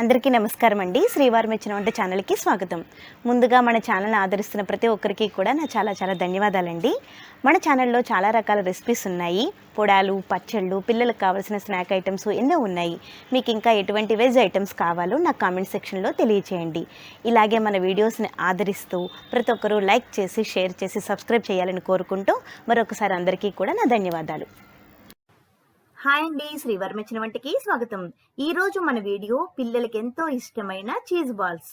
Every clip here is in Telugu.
అందరికీ నమస్కారం అండి. శ్రీవారి మెచ్చిన వంట ఛానల్కి స్వాగతం. ముందుగా మన ఛానల్ని ఆదరిస్తున్న ప్రతి ఒక్కరికి కూడా నా చాలా ధన్యవాదాలండి. మన ఛానల్లో చాలా రకాల రెసిపీస్ ఉన్నాయి. పొడాలు, పచ్చళ్ళు, పిల్లలకు కావాల్సిన స్నాక్ ఐటమ్స్ ఎన్నో ఉన్నాయి. మీకు ఇంకా ఎటువంటి వెజ్ ఐటమ్స్ కావాలో నాకు కామెంట్ సెక్షన్లో తెలియచేయండి. ఇలాగే మన వీడియోస్ని ఆదరిస్తూ ప్రతి ఒక్కరూ లైక్ చేసి, షేర్ చేసి, సబ్స్క్రైబ్ చేయాలని కోరుకుంటూ మరొకసారి అందరికీ కూడా నా ధన్యవాదాలు. హాయ్ అండి, శ్రీవారి మెచ్చిన వంటకి స్వాగతం. ఈ రోజు మన వీడియో పిల్లలకి ఎంతో ఇష్టమైన చీజ్ బాల్స్.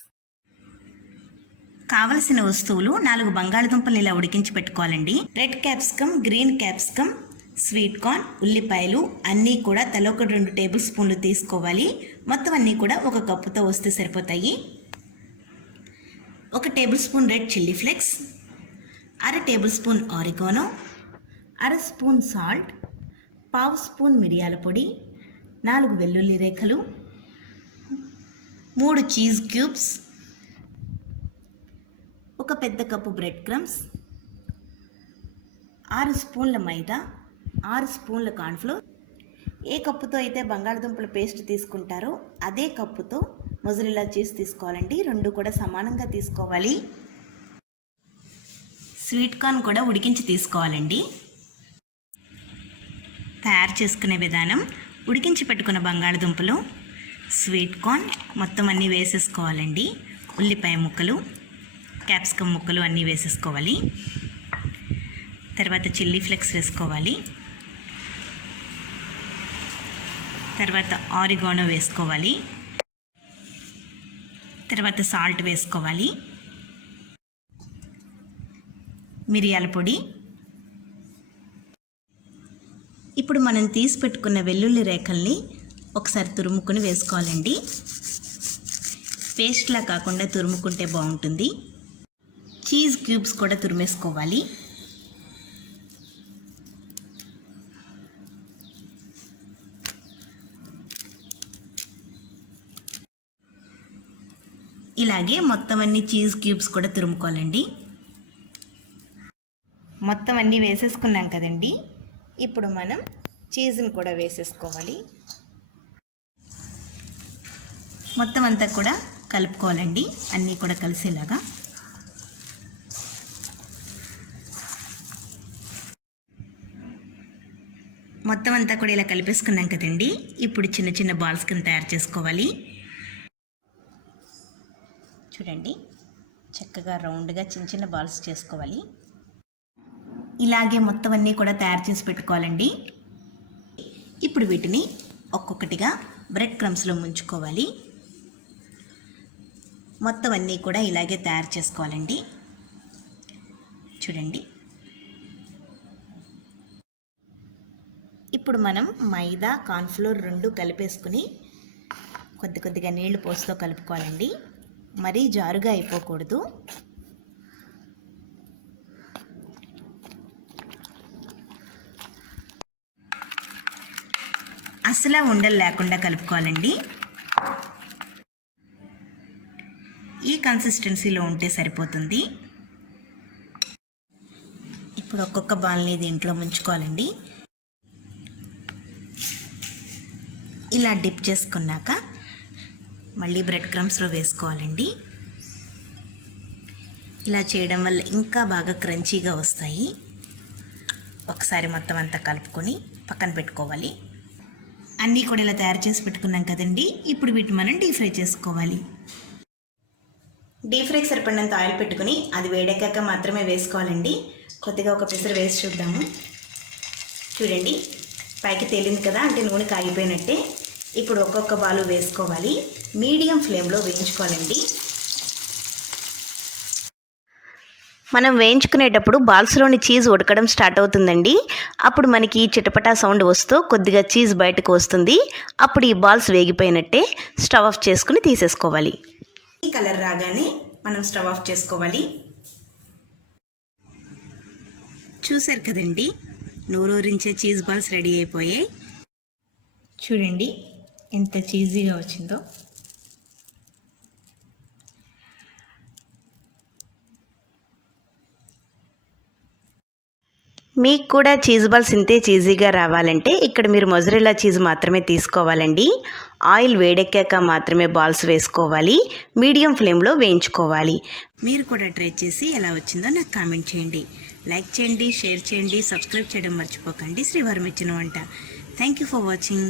కావలసిన వస్తువులు 4 బంగాళదుంపలు ఇలా ఉడికించి పెట్టుకోవాలండి. Red capsicum, green capsicum, sweet corn, ఉల్లిపాయలు అన్నీ కూడా తలొక 2 టేబుల్ స్పూన్లు తీసుకోవాలి. మొత్తం అన్నీ కూడా 1 కప్పుతో వస్తే సరిపోతాయి. 1 table spoon red chilli flakes, 1/2 table spoon oregano, 1/2 spoon salt, 1/2 spoon మిరియాల పొడి, 4 వెల్లుల్లి రేఖలు, 3 చీజ్ క్యూబ్స్, 1 పెద్ద కప్పు బ్రెడ్ క్రమ్స్, 6 స్పూన్ల మైదా, 6 స్పూన్ల కార్న్ఫ్లోర్. ఏ కప్పుతో అయితే బంగాళదుంపల పేస్ట్ తీసుకుంటారో అదే కప్పుతో మొజరెల్లా చీజ్ తీసుకోవాలండి. 2 కూడా సమానంగా తీసుకోవాలి. స్వీట్ కార్న్ కూడా ఉడికించి తీసుకోవాలండి. తయారు చేసుకునే విధానం: ఉడికించి పెట్టుకున్న బంగాళదుంపలు, స్వీట్ కార్న్ మొత్తం అన్నీ వేసేసుకోవాలండి. ఉల్లిపాయ ముక్కలు, క్యాప్సికమ్ ముక్కలు అన్నీ వేసేసుకోవాలి. తర్వాత చిల్లీ ఫ్లేక్స్ వేసుకోవాలి. తర్వాత ఆరిగానో వేసుకోవాలి. తర్వాత సాల్ట్ వేసుకోవాలి. మిరియాల పొడి. ఇప్పుడు మనం తీసి పెట్టుకున్న వెల్లుల్లి రేఖల్ని ఒకసారి తురుముకొని వేసుకోవాలండి. పేస్ట్లా కాకుండా తురుముకుంటే బాగుంటుంది. చీజ్ క్యూబ్స్ కూడా తురిమేసుకోవాలి. ఇలాగే మొత్తం అన్ని చీజ్ క్యూబ్స్ కూడా తురుముకోవాలండి. మొత్తం అన్నీ వేసేసుకున్నాం కదండి. ఇప్పుడు మనం చీజ్ని కూడా వేసేసుకోవాలి. మొత్తం అంతా కూడా కలుపుకోవాలండి, అన్నీ కూడా కలిసేలాగా. మొత్తం అంతా కూడా ఇలా కలిపేసుకున్నాం కదండి. ఇప్పుడు చిన్న చిన్న బాల్స్ కింద తయారు చేసుకోవాలి. చూడండి, చక్కగా రౌండ్గా చిన్న చిన్న బాల్స్ చేసుకోవాలి. ఇలాగే మొత్తం అన్నీ కూడా తయారు చేసి పెట్టుకోవాలండి. ఇప్పుడు వీటిని ఒక్కొక్కటిగా బ్రెడ్ క్రమ్స్లో ముంచుకోవాలి. మొత్తం అన్నీ కూడా ఇలాగే తయారు చేసుకోవాలండి. చూడండి, ఇప్పుడు మనం మైదా, కార్న్ఫ్లోర్ 2 కలిపేసుకుని కొద్దిగా నీళ్లు పోస్తూ కలుపుకోవాలండి. మరీ జారుగా అయిపోకూడదు. అసలు ఉండలు లేకుండా కలుపుకోవాలండి. ఈ కన్సిస్టెన్సీలో ఉంటే సరిపోతుంది. ఇప్పుడు ఒక్కొక్క బాల్ని దీంట్లో ముంచుకోవాలండి. ఇలా డిప్ చేసుకున్నాక మళ్ళీ బ్రెడ్ క్రమ్స్లో వేసుకోవాలండి. ఇలా చేయడం వల్ల ఇంకా బాగా క్రంచీగా వస్తాయి. ఒకసారి మొత్తం అంతా కలుపుకొని పక్కన పెట్టుకోవాలి. అన్నీ కూడా ఇలా తయారు చేసి పెట్టుకున్నాం కదండి. ఇప్పుడు వీటిని మనం డీప్ ఫ్రై చేసుకోవాలి. డీప్ ఫ్రైకి సరిపడినంత ఆయిల్ పెట్టుకుని అది వేడెక్కాక మాత్రమే వేసుకోవాలండి. కొద్దిగా ఒక పిసరు వేసి చూద్దాము. చూడండి, పైకి తేలింది కదా, అంటే నూనె కాగిపోయినట్టే. ఇప్పుడు ఒక్కొక్క బాలు వేసుకోవాలి. మీడియం ఫ్లేమ్లో వేయించుకోవాలండి. మనం వేయించుకునేటప్పుడు బాల్స్లోని చీజ్ ఉడకడం స్టార్ట్ అవుతుందండి. అప్పుడు మనకి చిటపటా సౌండ్ వస్తూ కొద్దిగా చీజ్ బయటకు వస్తుంది. అప్పుడు ఈ బాల్స్ వేగిపోయినట్టే. స్టవ్ ఆఫ్ చేసుకుని తీసేసుకోవాలి. ఈ కలర్ రాగానే మనం స్టవ్ ఆఫ్ చేసుకోవాలి. చూసారు కదండి, నోరూరించే చీజ్ బాల్స్ రెడీ అయిపోయాయి. చూడండి ఎంత చీజీగా వచ్చిందో. మీకు కూడా చీజ్ బాల్స్ ఇంతే చీజీగా రావాలంటే ఇక్కడ మీరు మొజరెల్లా చీజ్ మాత్రమే తీసుకోవాలండి. ఆయిల్ వేడెక్కాక మాత్రమే బాల్స్ వేసుకోవాలి. మీడియం ఫ్లేమ్లో వేయించుకోవాలి. మీరు కూడా ట్రై చేసి ఎలా వచ్చిందో నాకు కామెంట్ చేయండి. లైక్ చేయండి, షేర్ చేయండి, సబ్స్క్రైబ్ చేయడం మర్చిపోకండి. శ్రీవారు మెచ్చిన వంట. Thank you for watching.